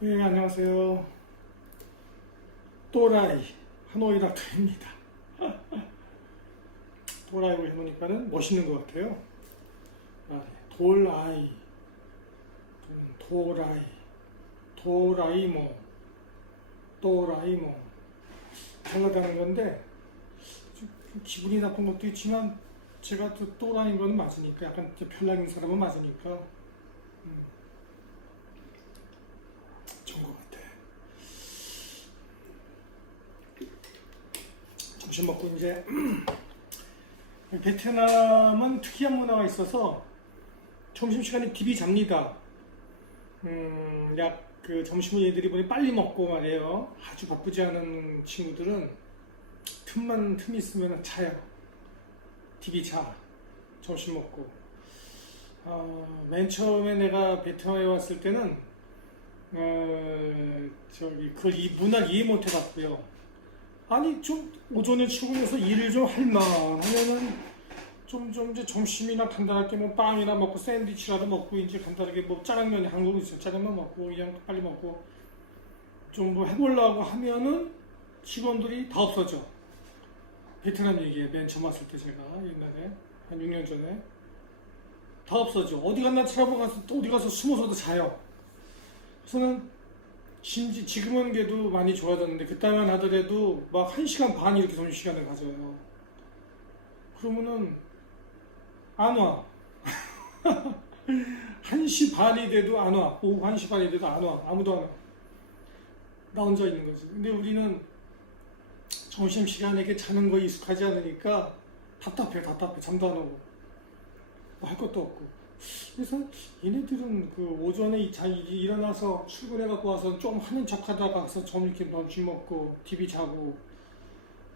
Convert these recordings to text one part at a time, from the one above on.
네, 안녕하세요. 또라이 하노이 닥터입니다. 또라이로 해놓으니까는 멋있는 것 같아요. 아, 네. 돌아이, 또는 도라이, 도라이모, 또라이모. 잘나가는 건데, 좀 기분이 나쁜 것도 있지만, 제가 또 또라이인 건 맞으니까, 약간 편락인 사람은 맞으니까, 음, 좋은 것 같아. 점심 먹고 이제 베트남은 특이한 문화가 있어서 점심 시간에 디비 잡니다. 음, 약 그 점심을 얘들이 보니 빨리 먹고 말이에요. 아주 바쁘지 않은 친구들은 틈만 틈 있으면 자요. 디비 자. 점심 먹고. 어, 맨 처음에 내가 베트남에 왔을 때는 어, 저기 그걸 이 문화를 이해 못 해봤고요. 아니 좀 오전에 출근해서 일을 좀 할만 하면은 좀 좀 이제 점심이나 간단하게 뭐 빵이나 먹고 샌드위치라도 먹고 이제 간단하게 뭐 짜장면이 한국은 있어요. 짜장면 먹고 그냥 빨리 먹고 좀 뭐 해보려고 하면은 직원들이 다 없어져. 베트남 얘기에 맨 처음 왔을 때 제가 옛날에 한 6년 전에 다 없어져. 어디 갔나 찾아보가서 또 어디 가서 숨어서도 자요. 그래서는 심지 지금은 그래도 많이 좋아졌는데 그때만 하더라도 막 1시간 반 이렇게 점심시간을 가져요. 그러면은 안 와. 1시 반이 돼도 안 와. 오후 1시 반이 돼도 안 와. 아무도 안 와. 나 혼자 있는 거지. 근데 우리는 점심시간에 이렇게 자는 거 익숙하지 않으니까 답답해, 답답해. 잠도 안 오고. 뭐 할 것도 없고. 그래서 얘네들은 그 오전에 이- 자, 이- 일어나서 출근해 갖고 와서 좀 하는 척 하다가 가서 점 이렇게 점심 먹고 TV 자고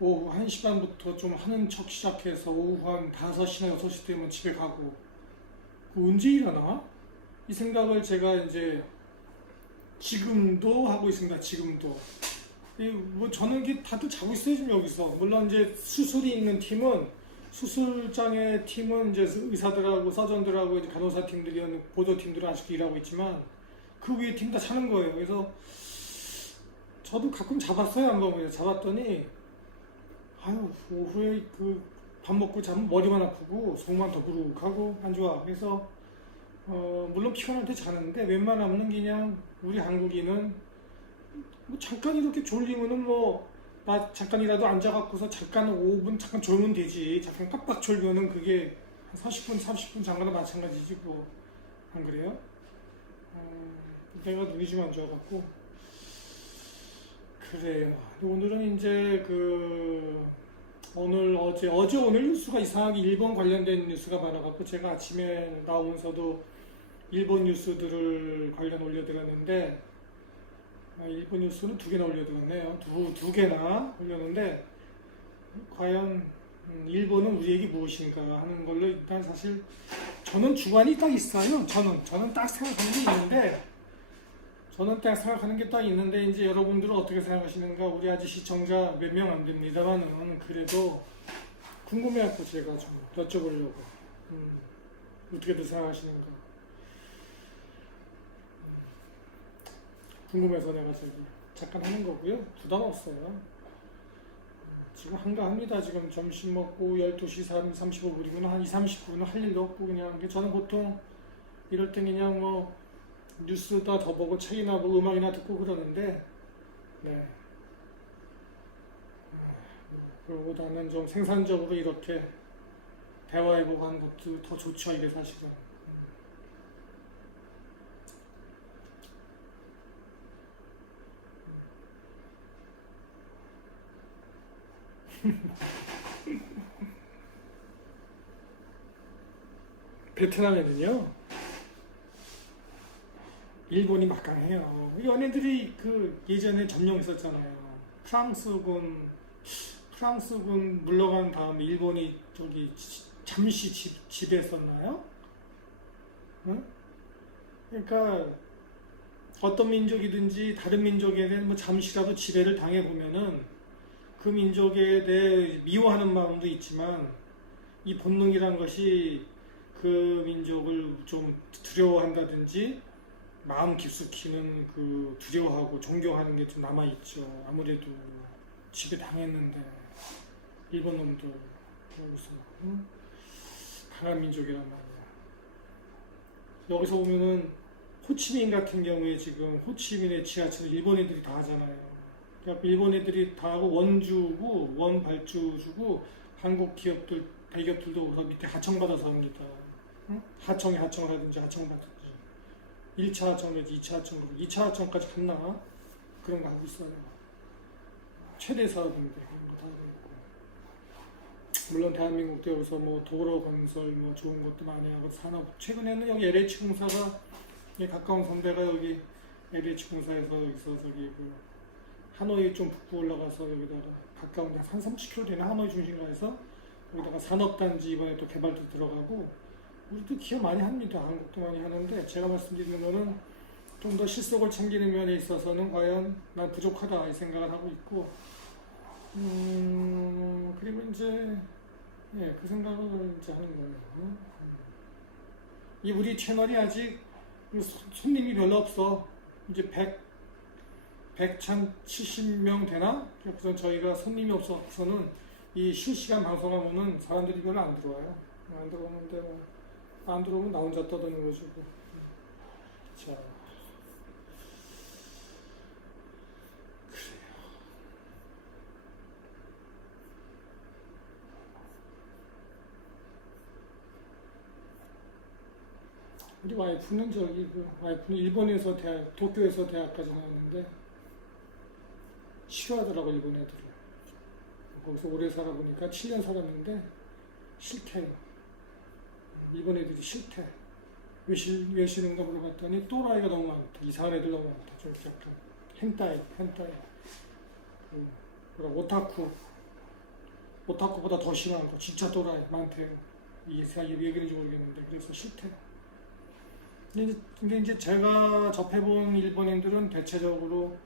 오후 1시 반부터 좀 하는 척 시작해서 오후 한 5시나 6시 되면 집에 가고 그 언제 일어나? 이 생각을 제가 이제 지금도 하고 있습니다. 지금도. 이뭐 저는 이게 다들 자고 있어요 지금 여기서. 물론 이제 수술이 있는 팀은 수술장의 팀은 이제 의사들하고 서전들하고 이제 간호사 팀들이 보조 팀들은 아직도 일하고 있지만 그 위에 팀다 자는 거예요. 그래서 저도 가끔 잡았어요 한번 그냥 잡았더니 아유 오후에 그 밥 먹고 자면 머리만 아프고 속만 더부룩하고 안 좋아. 그래서 어 물론 피곤할 때 자는데 웬만하면 그냥 우리 한국인은 뭐 잠깐 이렇게 졸리면은 뭐나 잠깐이라도 앉아갖고서 잠깐 5분 잠깐 졸면 되지. 잠깐 깜빡 졸면은 그게 한 40분, 30분 잠깐도 마찬가지지 뭐. 안 그래요? 어, 내가 눈이 좀 안 좋아갖고. 그래요. 오늘은 이제 그 오늘 어제 어제 오늘 뉴스가 이상하게 일본 관련된 뉴스가 많아갖고 제가 아침에 나오면서도 일본 뉴스들을 관련 올려드렸는데 아, 일본 뉴스는 두 개나 올려드렸네요. 두, 두 개나 올렸는데, 과연, 음, 일본은 우리에게 무엇인가 하는 걸로 일단 사실, 저는 주관이 딱 있어요. 저는, 저는 딱 생각하는 게 있는데, 저는 딱 생각하는 게 딱 있는데, 이제 여러분들은 어떻게 생각하시는가, 우리 아직 시청자 몇 명 안 됩니다만은, 그래도 궁금해갖고 제가 좀 여쭤보려고, 음, 어떻게들 생각하시는가. 궁금해서 내가 저기 잠깐 하는 거고요. 부담 없어요. 음, 지금 한가합니다. 지금 점심 먹고 12시 35분이면 한 2, 30분은 할 일도 없고 그냥 저는 보통 이럴 때 그냥 뭐 뉴스다 더 보고 책이나 보고 음악이나 듣고 그러는데 네. 음, 그러고다는 좀 생산적으로 이렇게 대화해보고 하는 것도 더 좋죠. 이게 사실은. 베트남에는요 일본이 막강해요 연애들이 그 예전에 점령했었잖아요 프랑스군 프랑스군 물러간 다음에 일본이 저기 지- 잠시 집, 지배했었나요? 응? 그러니까 어떤 민족이든지 다른 민족에 대한 뭐 잠시라도 지배를 당해 보면은 그 민족에 대해 미워하는 마음도 있지만 이 본능이란 것이 그 민족을 좀 두려워한다든지 마음 깊숙이는 그 두려워하고 존경하는 게 좀 남아 있죠. 아무래도 집에 당했는데 일본 놈들 여기서 응? 강한 민족이란 말이야. 여기서 보면은 호치민 같은 경우에 지금 호치민의 지하철 일본 애들이 다 하잖아요. 그러니까 일본 애들이 다 하고 원주고 원 발주 주고 한국 기업들 대기업들도 그 밑에 하청 받아서 합니다. 응? 하청이 하청을 하든지 하청 받든지 1차 하청 내지 2차 하청 그리고 2차 하청까지 갔나 그런 거 하고 있어요. 최대 사업인데 그런 거다 하고 있고 물론 대한민국도 여기서 뭐 도로 건설 뭐 좋은 것도 많이 하고 산업 최근에는 여기 LH 공사가 이 가까운 선배가 여기 LH 공사에서 여기서 저기 그 하노이 좀 북부 올라가서 여기다가 가까운 데한 30km 되는 하노이 중심가에서 여기다가 산업단지 이번에 또 개발도 들어가고 우리도 기업 많이 합니다. 한국도 많이 하는데 제가 말씀드리는 거는 좀 더 실속을 챙기는 면에 있어서는 과연 난 부족하다 이 생각을 하고 있고 음 그리고 이제 예, 그 생각을 이제 하는 거예요. 음. 이 우리 채널이 아직 손님이 별로 없어. 이제 100, 170명 되나? 그래서 저희가 손님이 없어서는 이 실시간 방송하면은 사람들이 별로 안 들어와요. 안 들어오는데 뭐, 안 들어오면 나 혼자 떠드는 거지. 뭐. 자. 우리 와이프는 저기 그 와이프는 일본에서 대학 도쿄에서 대학까지 나왔는데 싫어하더라고 일본 애들을 거기서 오래 살아보니까 7년 살았는데 싫대요. 일본 애들이 싫대. 왜, 싫, 왜 싫은가 물어봤더니 또라이가 너무 많다 이상한 애들 너무 많다 좀 이렇게 약간 hentai hentai 그 뭐라 오타쿠. 오타쿠보다 더 심한 거. 진짜 또라이 많대요. 이게 왜 그런지 모르겠는데 그래서 싫대요 근데 이제 제가 접해본 일본인들은 대체적으로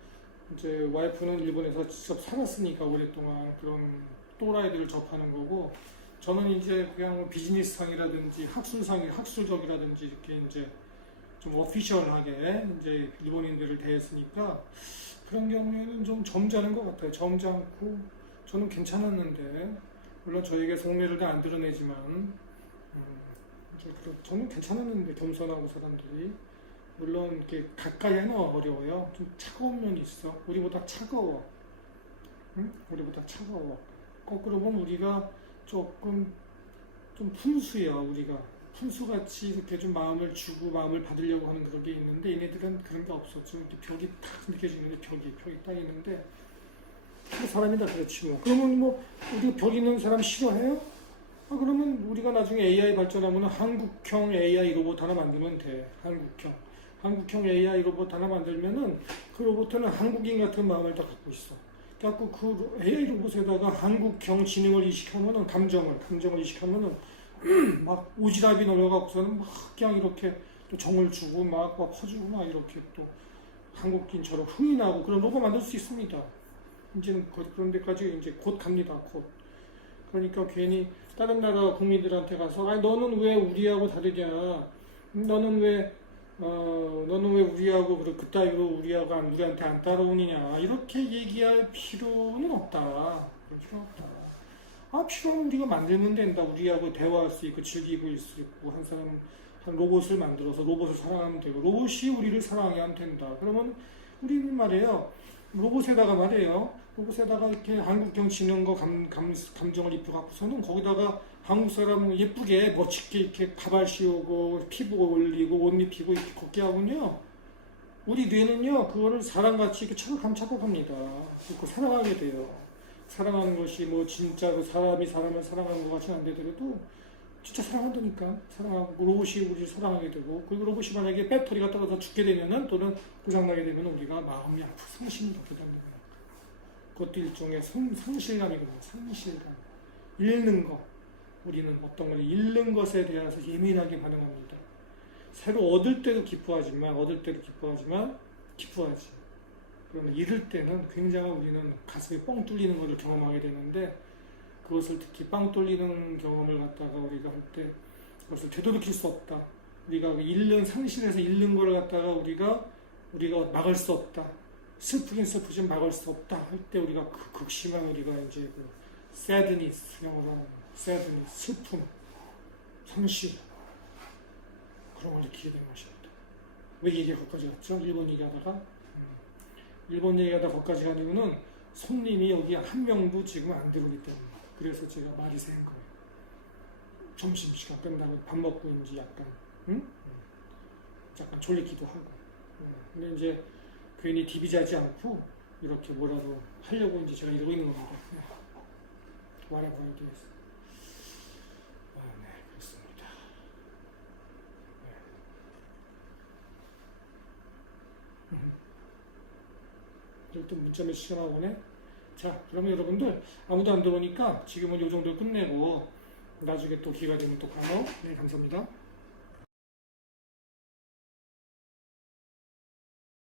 이제 와이프는 일본에서 직접 살았으니까 오랫동안 그런 또라이들을 접하는 거고 저는 이제 그냥 뭐 비즈니스상이라든지 학술상이 학술적이라든지 이렇게 이제 좀 오피셜하게 이제 일본인들을 대했으니까 그런 경우에는 좀 점잖은 것 같아요. 점잖고 저는 괜찮았는데 물론 저에게 속내를 다 안 드러내지만 음, 저는 괜찮았는데 겸손하고 사람들이 물론 이렇게 가까이 하면 어려워요. 좀 차가운 면이 있어. 우리보다 차가워. 응? 우리보다 차가워. 거꾸로 보면 우리가 조금 좀 fun수야 우리가 fun수같이 이렇게 좀 마음을 주고 마음을 받으려고 하는 그런 게 있는데 얘네들은 그런 게. 좀 이렇게 벽이 탁 느껴지는데 벽이 벽이 딱 있는데 그 사람이 다 그렇지 뭐. 그러면 뭐 우리 벽 있는 사람 싫어해요? 아, 그러면 우리가 나중에 AI 발전하면 한국형 AI 로봇 하나 만들면 돼. 한국형. 한국형 AI 로봇 하나 만들면은 그 로봇은 한국인 같은 마음을 다 갖고 있어. 그래갖고 그 AI 로봇에다가 한국형 지능을 이식하면은 감정을, 감정을 이식하면은 막 오지랖이 넓어갖고서는 막 그냥 이렇게 또 정을 주고 막, 막 퍼주고 막 이렇게 또 한국인처럼 흥이 나고 그런 로봇 만들 수 있습니다. 이제는 그- 그런 데까지 이제 곧 갑니다. 곧. 그러니까 괜히 다른 나라 국민들한테 가서 아니 너는 왜 우리하고 다르냐 너는 왜 어, 너는 왜 우리하고 그따위로 우리하고 안, 우리한테 안 따라오느냐? 이렇게 얘기할 필요는 없다. 필요 없다. 아 필요하면 우리가 만들면 된다. 우리하고 대화할 수 있고 즐기고 있을 수 있고 한 사람 한 로봇을 만들어서 로봇을 사랑하면 되고 로봇이 우리를 사랑해야 된다. 그러면 우리는 말이에요. 로봇에다가 말이에요. 로봇에다가 이렇게 한국형 지능과 감, 감, 감정을 입혀갖고서는 거기다가 한국 사람 예쁘게 멋지게 이렇게 가발 씌우고 피부 올리고 옷 입히고 이렇게 걷게 하군요. 우리 뇌는요 그거를 사람같이 이렇게 착각하면 착각합니다. 그거 사랑하게 돼요. 사랑하는 것이 뭐 진짜 그 사람이 사람을 사랑하는 것 같이는 안 되더라도 진짜 사랑한다니까 사랑하고 로봇이 우리를 사랑하게 되고 그리고 로봇이 만약에 배터리가 떨어져 죽게 되면은 또는 고장나게 되면 우리가 마음이 아프 상심이 받게 된다. 그것도 일종의 성, 성실감이거든요. 성실감. 잃는 거. 우리는 어떤 걸 잃는 것에 대해서 예민하게 반응합니다. 새로 얻을 때도 기뻐하지만, 얻을 때도 기뻐하지만, 기뻐하지. 그러면 잃을 때는 굉장히 우리는 가슴이 뻥 뚫리는 것을 경험하게 되는데, 그것을 특히 빵 뚫리는 경험을 갖다가 우리가 할 때, 그것을 되돌이킬 수 없다. 우리가 그 잃는 상실에서 잃는 걸 갖다가 우리가 우리가 막을 수 없다. 슬프긴 슬프지만 막을 수 없다 할 때 우리가 그 극심한 우리가 이제 그 sadness 영어로 sadness 슬픔 상실 그런 걸 느끼게 되는 것입니다. 왜 얘기가 거기까지 갔죠? 일본 얘기하다가 음, 일본 얘기하다 거기까지 간 이유는 손님이 여기 한 명도 지금 안 들어오기 때문에 그래서 제가 말이 새는 거예요. 점심시간 끝나고 밥 먹고 이제 약간 응? 음, 약간 졸리기도 하고 음, 근데 이제 괜히 디비자지 않고 이렇게 뭐라도 하려고 이제 제가 이러고 있는 겁니다. 네. 아, 12문점에 시간 학원에 자 그러면 여러분들 아무도 안 들어오니까 지금은 요 정도 끝내고 나중에 또 기회가 되면 또 가요 네 감사합니다.